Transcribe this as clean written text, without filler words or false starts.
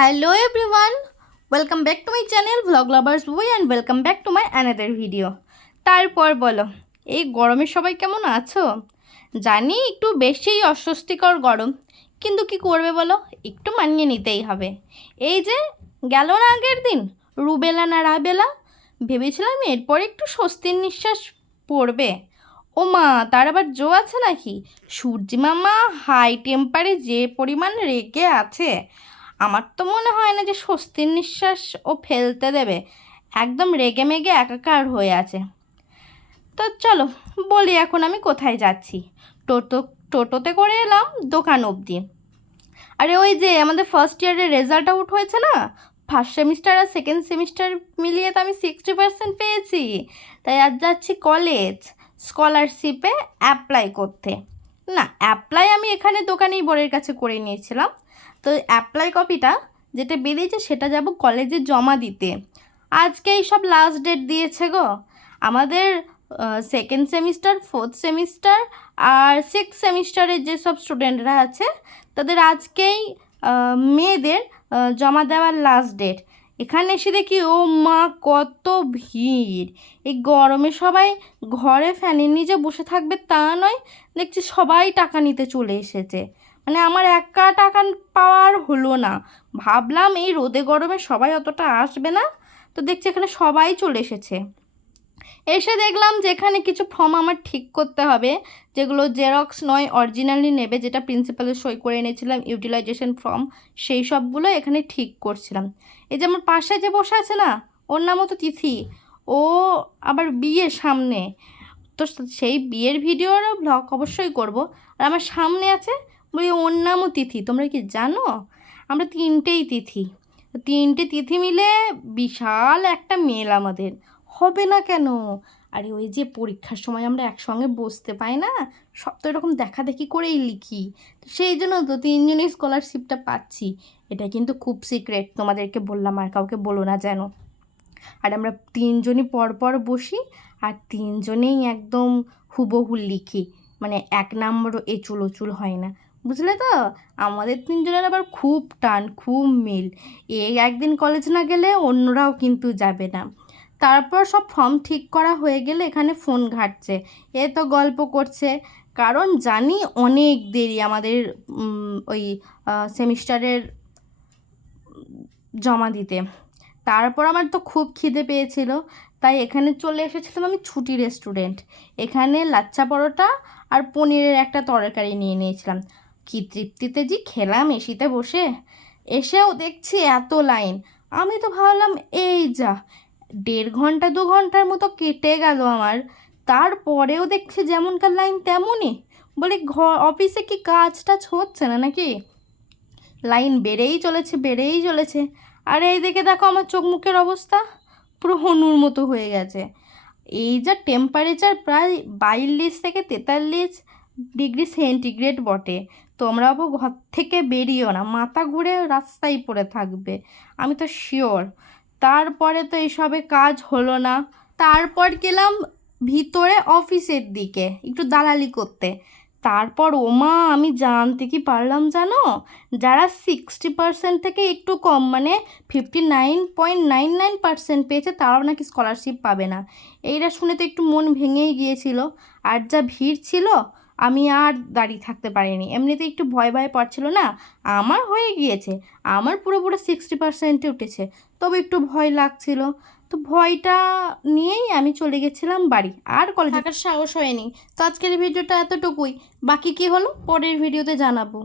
Hello everyone, welcome back to my channel vlog lovers বই and welcome back to my another video. তারপর বলো, এই গরমে সবাই কেমন আছো? জানি একটু বেশিই অস্বস্তিকর গরম, কিন্তু কি করবে বলো, একটু মানিয়ে নিতেই হবে। এই যে গেল না আগের দিন রুবেলা না রাবেলা, ভেবেছিলাম এরপর একটু স্বস্তির নিঃশ্বাস পড়বে। ও মা, তার আবার জো আছে নাকি? সূর্যি মামা হাই টেম্পারে যে পরিমাণ রেগে আছে, আমার তো মনে হয় না যে স্বস্তির নিঃশ্বাস ও ফেলতে দেবে। একদম রেগে মেগে একাকার হয়ে আছে। তো চলো বলি, এখন আমি কোথায় যাচ্ছি। টোটোতে করে এলাম দোকান অবধি। আরে ওই যে আমাদের ফার্স্ট ইয়ারের রেজাল্ট আউট হয়েছে না, ফার্স্ট সেমিস্টার আর সেকেন্ড সেমিস্টার মিলিয়ে তো আমি 60% পেয়েছি। তাই আজ যাচ্ছি কলেজ স্কলারশিপে অ্যাপ্লাই করতে। না, অ্যাপ্লাই আমি এখানে দোকানেই বরের কাছে করে নিয়েছিলাম। তো অ্যাপ্লাই কপিটা যেটা বেরিয়েছে সেটা যাব কলেজে জমা দিতে। আজকেই সব লাস্ট ডেট দিয়েছে গো। আমাদের সেকেন্ড সেমিস্টার, ফোর্থ সেমিস্টার আর সিক্স সেমিস্টারের যেসব স্টুডেন্টরা আছে তাদের আজকেই মেয়েদের জমা দেওয়ার লাস্ট ডেট। এখানে এসে দেখি ও মা, কত ভিড়! এই গরমে সবাই ঘরে ফ্যানের নিচে বসে থাকবে তা নয়, দেখছি সবাই টাকা নিতে চলে এসেছে। মানে আমার একা টাকা পাওয়ার হলো না। ভাবলাম এই রোদে গরমে সবাই অতটা আসবে না, তো দেখছি এখানে সবাই চলে এসেছে। এসে দেখলাম যে এখানে কিছু ফর্ম আমার ঠিক করতে হবে, যেগুলো জেরক্স নয় অরিজিনালি নেবে, যেটা প্রিন্সিপালের সই করে এনেছিলাম ইউটিলাইজেশন ফর্ম, সেই সবগুলো এখানে ঠিক করছিলাম। এই যে আমার পাশে যে বসে আছে না, ওর নামও তো তিথি। ও আবার বিয়ের সামনে, তো সেই বিয়ের ভিডিওর ব্লগ অবশ্যই করব। আর আমার সামনে আছে, বলি ওর নামও তিথি। তোমরা কি জানো আমরা তিনটেই তিথি, তিনটে তিথি মিলে বিশাল একটা মেল আমাদের হবে না কেন? আরে ওই যে পরীক্ষার সময় আমরা একসঙ্গে বসতে পাই না, সব তো এরকম দেখাদেখি করেই লিখি, তো সেই জন্য তো তিনজনেই স্কলারশিপটা পাচ্ছি। এটা কিন্তু খুব সিক্রেট, তোমাদেরকে বললাম, আর কাউকে বলো না যেন। আর আমরা তিনজনই পরপর বসি আর তিনজনেই একদম হুবহু লিখি, মানে এক নম্বরও এচুল ওচুল হয় না, বুঝলে তো? আমাদের তিনজনের আবার খুব টান, খুব মিল। এই একদিন কলেজ না গেলে অন্যরাও কিন্তু যাবে না। তারপর সব ফর্ম ঠিক করা হয়ে গেলে এখানে ফোন ঘাটছে, এ তো গল্প করছে, কারণ জানি অনেক দেরি আমাদের ওই সেমিস্টারের জমা দিতে। তারপর আমার তো খুব খিদে পেয়েছিল, তাই এখানে চলে এসেছিলাম আমি ছুটি রেস্টুরেন্ট। এখানে লাচ্ছা পরোটা আর পনিরের একটা তরকারি নিয়ে নিয়েছিলাম। কী তৃপ্তিতে যে খেলাম এসিতে বসে। এসেও দেখছি এত লাইন। আমি তো ভাবলাম এই যা, 1.5 ঘন্টা 2 ঘন্টার মতো কেটে গেল আমার। তারপরেও দেখছি যেমনকার লাইন তেমনই। বলি অফিসে কি কাজ টাজ হচ্ছে না নাকি? লাইন বেড়েই চলেছে, বেড়েই চলেছে। আর এই দিকে দেখো আমার চোখ মুখের অবস্থা পুরো হনুর মতো হয়ে গেছে। এই যা টেম্পারেচার, প্রায় 42 থেকে 43 ডিগ্রি সেন্টিগ্রেড বটে। তোমরাও ঘর থেকে বেরিও না, মাথা ঘুরে রাস্তায় পড়ে থাকবে, আমি তো শিওর। তারপরে তো এইসবে কাজ হলো না। তারপর গেলাম ভিতরে অফিসের দিকে একটু দালালি করতে। তারপর ওমা, আমি জানতে কি পারলাম জানো, যারা 60% থেকে একটু কম, মানে 59.99% পেয়েছে, তারাও নাকি স্কলারশিপ পাবে না। এইটা শুনে তো একটু মন ভেঙেই গিয়েছিল। আর যা ভিড় ছিল, আমি আর দাঁড়িয়ে থাকতে পারিনি। এমনিতে একটু ভয় ভয় পড়ছিল না, আমার হয়ে গিয়েছে, আমার পুরো 60%-এ উঠেছে, তবে একটু ভয় লাগছিল। তো ভয়টা নিয়েই আমি চলে গেছিলাম বাড়ি, আর কলেজে থাকার সাহস হয়নি। তো আজকের ভিডিওটা এতটুকুই, বাকি কি হলো পরের ভিডিওতে জানাবো।